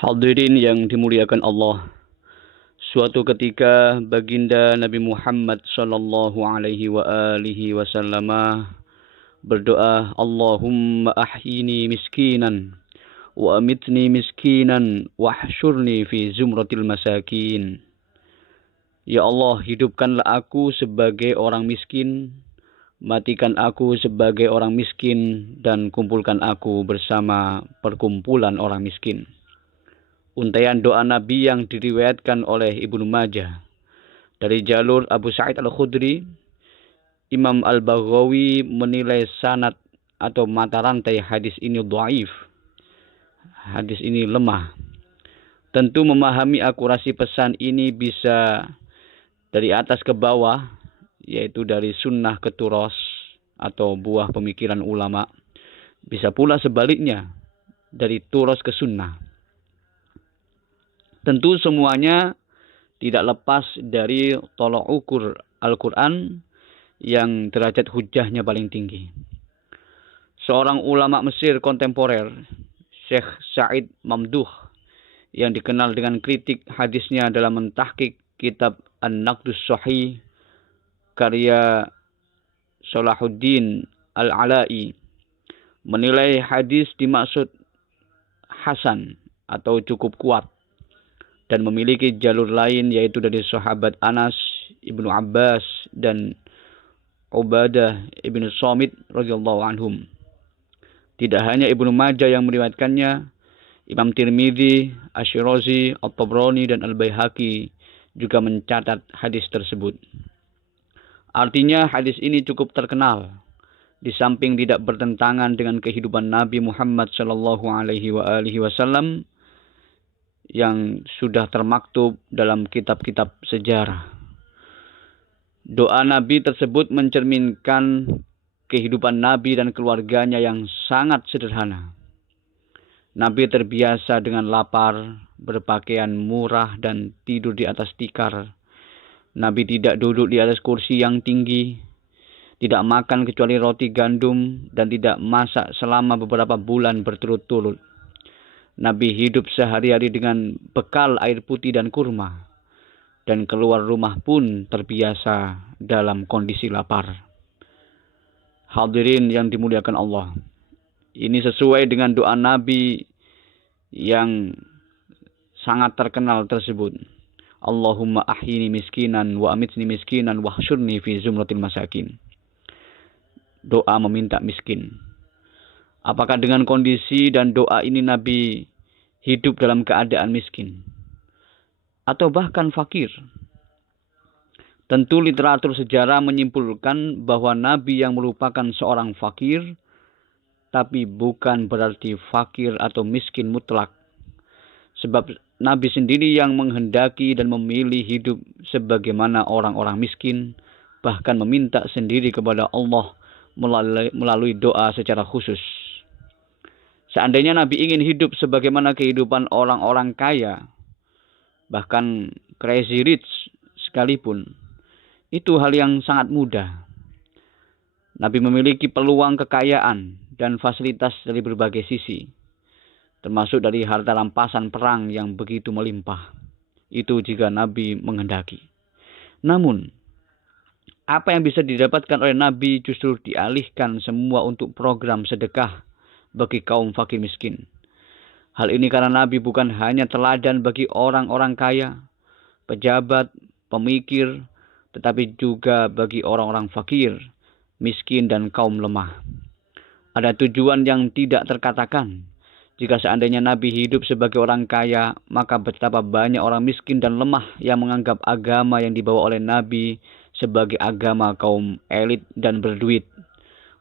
Hadirin yang dimuliakan Allah. Suatu ketika baginda Nabi Muhammad sallallahu alaihi wa alihi wasallam berdoa, Allahumma ahyini miskinan wa amitni miskinan wahsyurni fi zumratil masakin. Ya Allah, hidupkanlah aku sebagai orang miskin, matikan aku sebagai orang miskin, dan kumpulkan aku bersama perkumpulan orang miskin. Untaian doa Nabi yang diriwayatkan oleh Ibnu Majah dari jalur Abu Sa'id Al-Khudri. Imam Al-Baghawi menilai sanad atau mata rantai hadis ini dhaif. Hadis ini lemah. Tentu memahami akurasi pesan ini bisa dari atas ke bawah, yaitu dari sunnah ke turos atau buah pemikiran ulama. Bisa pula sebaliknya, dari turos ke sunnah. Tentu semuanya tidak lepas dari tolok ukur Al-Quran yang derajat hujahnya paling tinggi. Seorang ulama Mesir kontemporer, Syekh Sa'id Mamduh, yang dikenal dengan kritik hadisnya dalam mentahqiq kitab An-Naqdus Sahih karya Salahuddin Al-Ala'i, menilai hadis dimaksud hasan atau cukup kuat dan memiliki jalur lain, yaitu dari sahabat Anas Ibnu Abbas dan Ubadah Ibnu Samit radhiyallahu anhum. Tidak hanya Ibnu Majah yang meriwayatkannya, Imam Tirmidzi, Asy-Syirazi, At-Tabrani dan Al-Baihaqi juga mencatat hadis tersebut. Artinya hadis ini cukup terkenal, di samping tidak bertentangan dengan kehidupan Nabi Muhammad sallallahu alaihi wasallam yang sudah termaktub dalam kitab-kitab sejarah. Doa Nabi tersebut mencerminkan kehidupan Nabi dan keluarganya yang sangat sederhana. Nabi terbiasa dengan lapar, berpakaian murah, dan tidur di atas tikar. Nabi tidak duduk di atas kursi yang tinggi, tidak makan kecuali roti gandum, dan tidak masak selama beberapa bulan berturut-turut. Nabi hidup sehari-hari dengan bekal air putih dan kurma, dan keluar rumah pun terbiasa dalam kondisi lapar. Hadirin yang dimuliakan Allah, ini sesuai dengan doa Nabi yang sangat terkenal tersebut. Allahumma ahyini miskinan wa amitni miskinan wahsyurni fi zumratil masakin. Doa meminta miskin. Apakah dengan kondisi dan doa ini Nabi hidup dalam keadaan miskin atau bahkan fakir? Tentu literatur sejarah menyimpulkan bahwa Nabi yang merupakan seorang fakir, tapi bukan berarti fakir atau miskin mutlak. Sebab Nabi sendiri yang menghendaki dan memilih hidup sebagaimana orang-orang miskin, bahkan meminta sendiri kepada Allah melalui doa secara khusus. Seandainya Nabi ingin hidup sebagaimana kehidupan orang-orang kaya, bahkan crazy rich sekalipun, itu hal yang sangat mudah. Nabi memiliki peluang kekayaan dan fasilitas dari berbagai sisi, termasuk dari harta rampasan perang yang begitu melimpah. Itu jika Nabi menghendaki. Namun, apa yang bisa didapatkan oleh Nabi justru dialihkan semua untuk program sedekah bagi kaum fakir miskin. Hal ini karena Nabi bukan hanya teladan bagi orang-orang kaya, pejabat, pemikir, tetapi juga bagi orang-orang fakir, miskin, dan kaum lemah. Ada tujuan yang tidak terkatakan. Jika seandainya Nabi hidup sebagai orang kaya, maka betapa banyak orang miskin dan lemah yang menganggap agama yang dibawa oleh Nabi sebagai agama kaum elit dan berduit,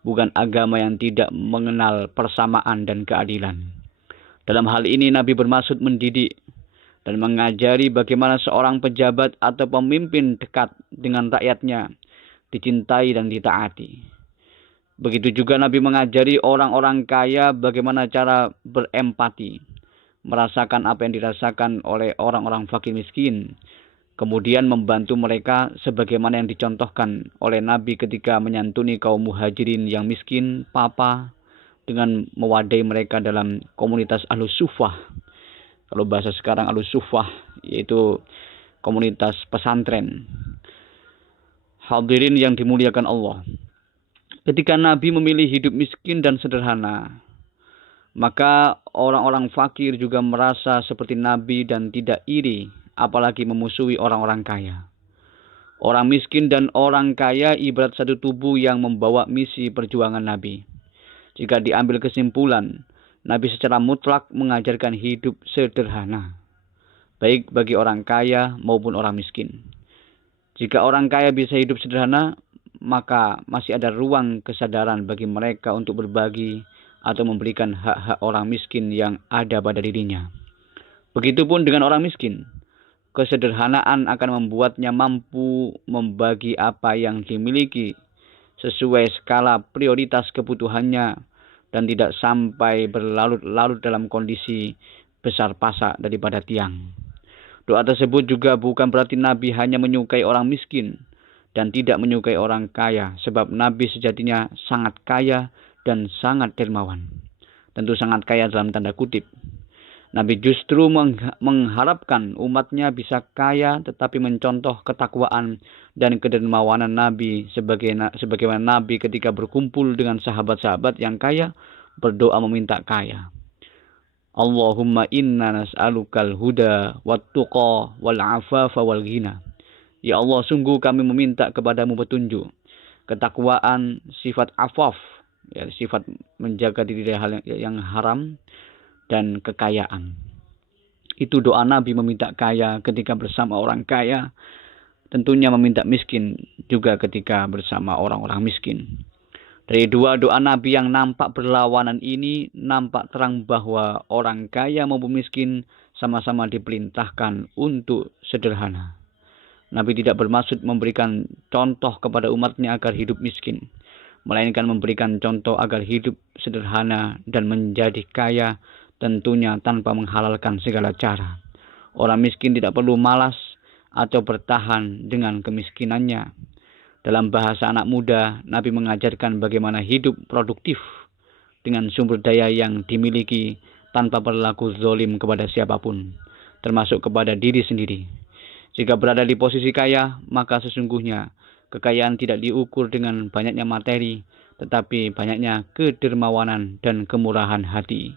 bukan agama yang tidak mengenal persamaan dan keadilan. Dalam hal ini Nabi bermaksud mendidik dan mengajari bagaimana seorang pejabat atau pemimpin dekat dengan rakyatnya dicintai dan ditaati. Begitu juga Nabi mengajari orang-orang kaya bagaimana cara berempati, merasakan apa yang dirasakan oleh orang-orang fakir miskin, kemudian membantu mereka sebagaimana yang dicontohkan oleh Nabi ketika menyantuni kaum muhajirin yang miskin papa dengan mewadai mereka dalam komunitas Ahlus Suffah. Kalau bahasa sekarang Al-Sufah, yaitu komunitas pesantren. Hadirin yang dimuliakan Allah. Ketika Nabi memilih hidup miskin dan sederhana, maka orang-orang fakir juga merasa seperti Nabi dan tidak iri, apalagi memusuhi orang-orang kaya. Orang miskin dan orang kaya ibarat satu tubuh yang membawa misi perjuangan Nabi. Jika diambil kesimpulan, Nabi secara mutlak mengajarkan hidup sederhana, baik bagi orang kaya maupun orang miskin. Jika orang kaya bisa hidup sederhana, maka masih ada ruang kesadaran bagi mereka untuk berbagi atau memberikan hak-hak orang miskin yang ada pada dirinya. Begitupun dengan orang miskin. Kesederhanaan akan membuatnya mampu membagi apa yang dimiliki sesuai skala prioritas kebutuhannya dan tidak sampai berlarut-larut dalam kondisi besar pasak daripada tiang. Doa tersebut juga bukan berarti Nabi hanya menyukai orang miskin dan tidak menyukai orang kaya, sebab Nabi sejatinya sangat kaya dan sangat dermawan. Tentu sangat kaya dalam tanda kutip. Nabi justru mengharapkan umatnya bisa kaya tetapi mencontoh ketakwaan dan kedermawanan Nabi sebagaimana Nabi ketika berkumpul dengan sahabat-sahabat yang kaya berdoa meminta kaya. Allahumma inna nas'alukal huda wat-tuqa wal-afafa wal-ghina. Ya Allah, sungguh kami meminta kepadamu petunjuk, ketakwaan, sifat afaf, ya, sifat menjaga diri dari hal yang haram, dan kekayaan. Itu doa Nabi meminta kaya ketika bersama orang kaya, tentunya meminta miskin juga ketika bersama orang-orang miskin. Dari dua doa Nabi yang nampak berlawanan ini, nampak terang bahwa orang kaya maupun miskin sama-sama diperintahkan untuk sederhana. Nabi tidak bermaksud memberikan contoh kepada umatnya agar hidup miskin, melainkan memberikan contoh agar hidup sederhana dan menjadi kaya, tentunya tanpa menghalalkan segala cara. Orang miskin tidak perlu malas atau bertahan dengan kemiskinannya. Dalam bahasa anak muda, Nabi mengajarkan bagaimana hidup produktif dengan sumber daya yang dimiliki tanpa berlaku zalim kepada siapapun, termasuk kepada diri sendiri. Jika berada di posisi kaya, maka sesungguhnya kekayaan tidak diukur dengan banyaknya materi, tetapi banyaknya kedermawanan dan kemurahan hati.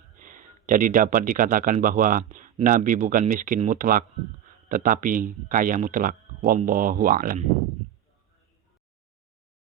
Jadi dapat dikatakan bahwa Nabi bukan miskin mutlak, tetapi kaya mutlak. Wallahu a'lam.